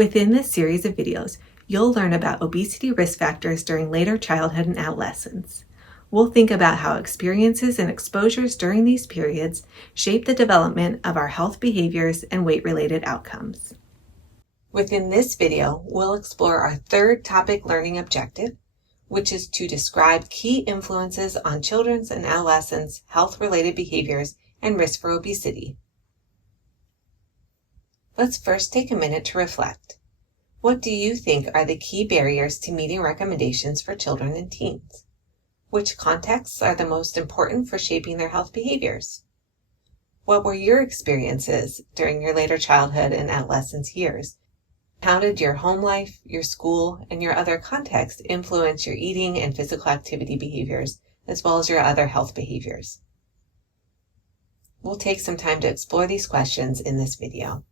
Within this series of videos, you'll learn about obesity risk factors during later childhood and adolescence. We'll think about how experiences and exposures during these periods shape the development of our health behaviors and weight-related outcomes. Within this video, we'll explore our third topic learning objective, which is to describe key influences on children's and adolescents' health-related behaviors and risk for obesity. Let's first take a minute to reflect. What do you think are the key barriers to meeting recommendations for children and teens? Which contexts are the most important for shaping their health behaviors? What were your experiences during your later childhood and adolescence years? How did your home life, your school, and your other contexts influence your eating and physical activity behaviors, as well as your other health behaviors? We'll take some time to explore these questions in this video.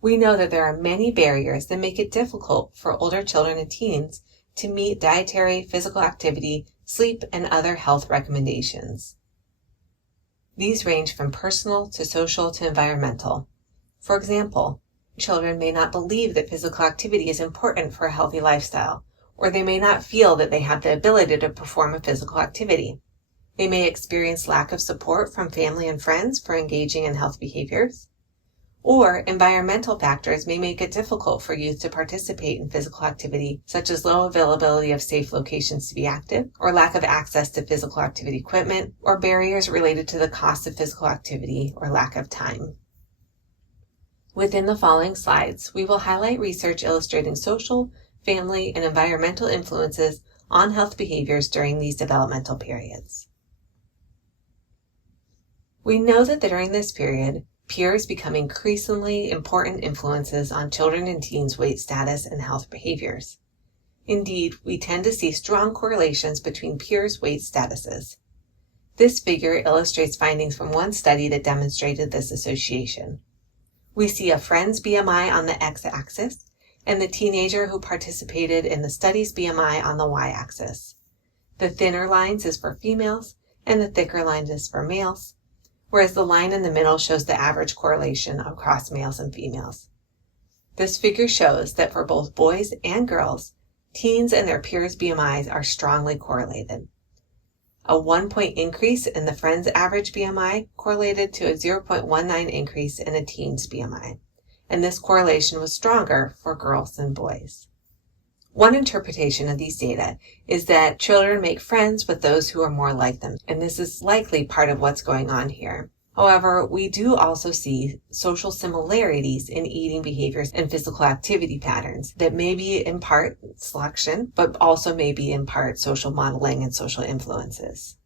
We know that there are many barriers that make it difficult for older children and teens to meet dietary, physical activity, sleep, and other health recommendations. These range from personal to social to environmental. For example, children may not believe that physical activity is important for a healthy lifestyle, or they may not feel that they have the ability to perform a physical activity. They may experience lack of support from family and friends for engaging in health behaviors. Or environmental factors may make it difficult for youth to participate in physical activity, such as low availability of safe locations to be active, or lack of access to physical activity equipment, or barriers related to the cost of physical activity or lack of time. Within the following slides, we will highlight research illustrating social, family, and environmental influences on health behaviors during these developmental periods. We know that during this period, peers become increasingly important influences on children and teens' weight status and health behaviors. Indeed, we tend to see strong correlations between peers' weight statuses. This figure illustrates findings from one study that demonstrated this association. We see a friend's BMI on the x-axis and the teenager who participated in the study's BMI on the y-axis. The thinner lines is for females and the thicker lines is for males, whereas the line in the middle shows the average correlation across males and females. This figure shows that for both boys and girls, teens and their peers' BMIs are strongly correlated. A 1-point increase in the friend's average BMI correlated to a 0.19 increase in a teen's BMI, and this correlation was stronger for girls than boys. One interpretation of these data is that children make friends with those who are more like them, and this is likely part of what's going on here. However, we do also see social similarities in eating behaviors and physical activity patterns that may be in part selection, but also may be in part social modeling and social influences.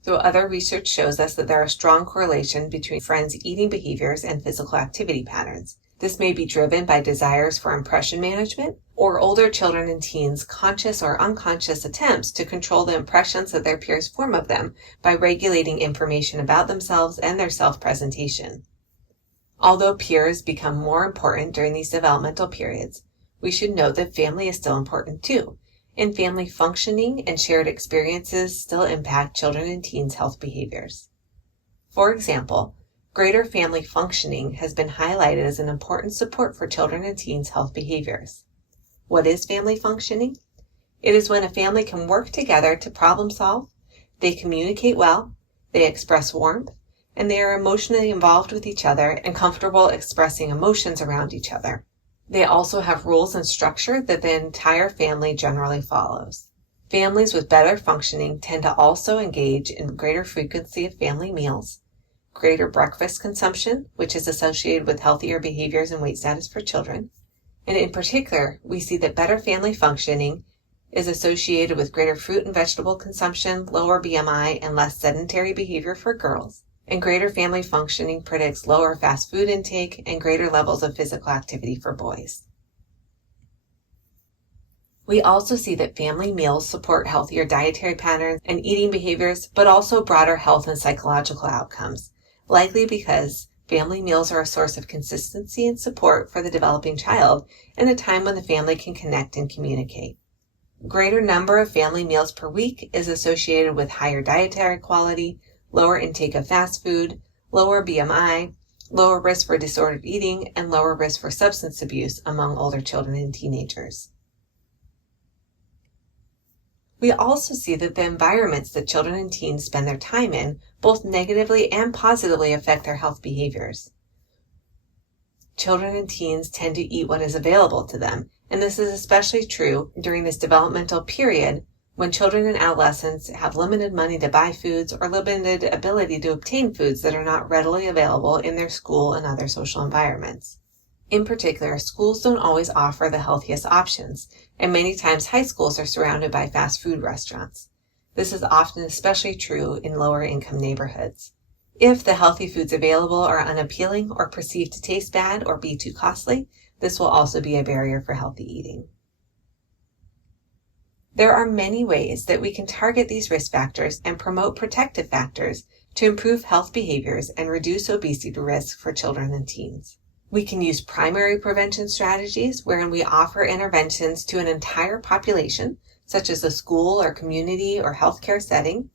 So other research shows us that there are strong correlation between friends' eating behaviors and physical activity patterns. This may be driven by desires for impression management or older children and teens' conscious or unconscious attempts to control the impressions that their peers form of them by regulating information about themselves and their self-presentation. Although peers become more important during these developmental periods, we should note that family is still important too, and family functioning and shared experiences still impact children and teens' health behaviors. For example, greater family functioning has been highlighted as an important support for children and teens' health behaviors. What is family functioning? It is when a family can work together to problem solve, they communicate well, they express warmth, and they are emotionally involved with each other and comfortable expressing emotions around each other. They also have rules and structure that the entire family generally follows. Families with better functioning tend to also engage in greater frequency of family meals, greater breakfast consumption, which is associated with healthier behaviors and weight status for children. And in particular, we see that better family functioning is associated with greater fruit and vegetable consumption, lower BMI, and less sedentary behavior for girls. And greater family functioning predicts lower fast food intake and greater levels of physical activity for boys. We also see that family meals support healthier dietary patterns and eating behaviors, but also broader health and psychological outcomes, likely because family meals are a source of consistency and support for the developing child and a time when the family can connect and communicate. Greater number of family meals per week is associated with higher dietary quality, lower intake of fast food, lower BMI, lower risk for disordered eating, and lower risk for substance abuse among older children and teenagers. We also see that the environments that children and teens spend their time in both negatively and positively affect their health behaviors. Children and teens tend to eat what is available to them, and this is especially true during this developmental period when children and adolescents have limited money to buy foods or limited ability to obtain foods that are not readily available in their school and other social environments. In particular, schools don't always offer the healthiest options, and many times high schools are surrounded by fast food restaurants. This is often especially true in lower income neighborhoods. If the healthy foods available are unappealing or perceived to taste bad or be too costly, this will also be a barrier for healthy eating. There are many ways that we can target these risk factors and promote protective factors to improve health behaviors and reduce obesity risk for children and teens. We can use primary prevention strategies wherein we offer interventions to an entire population, such as a school or community or healthcare setting.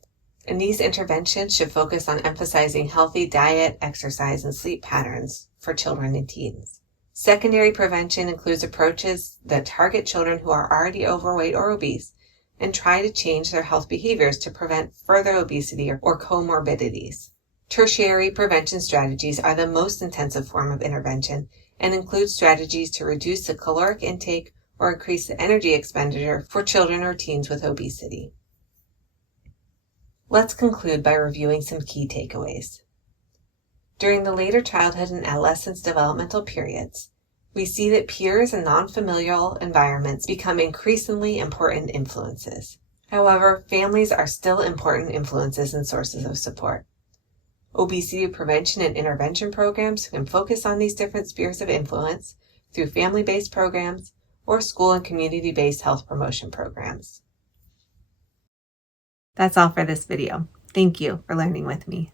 And these interventions should focus on emphasizing healthy diet, exercise, and sleep patterns for children and teens. Secondary prevention includes approaches that target children who are already overweight or obese and try to change their health behaviors to prevent further obesity or comorbidities. Tertiary prevention strategies are the most intensive form of intervention and include strategies to reduce the caloric intake or increase the energy expenditure for children or teens with obesity. Let's conclude by reviewing some key takeaways. During the later childhood and adolescence developmental periods, we see that peers and non-familial environments become increasingly important influences. However, families are still important influences and sources of support. Obesity prevention and intervention programs can focus on these different spheres of influence through family-based programs or school and community-based health promotion programs. That's all for this video. Thank you for learning with me.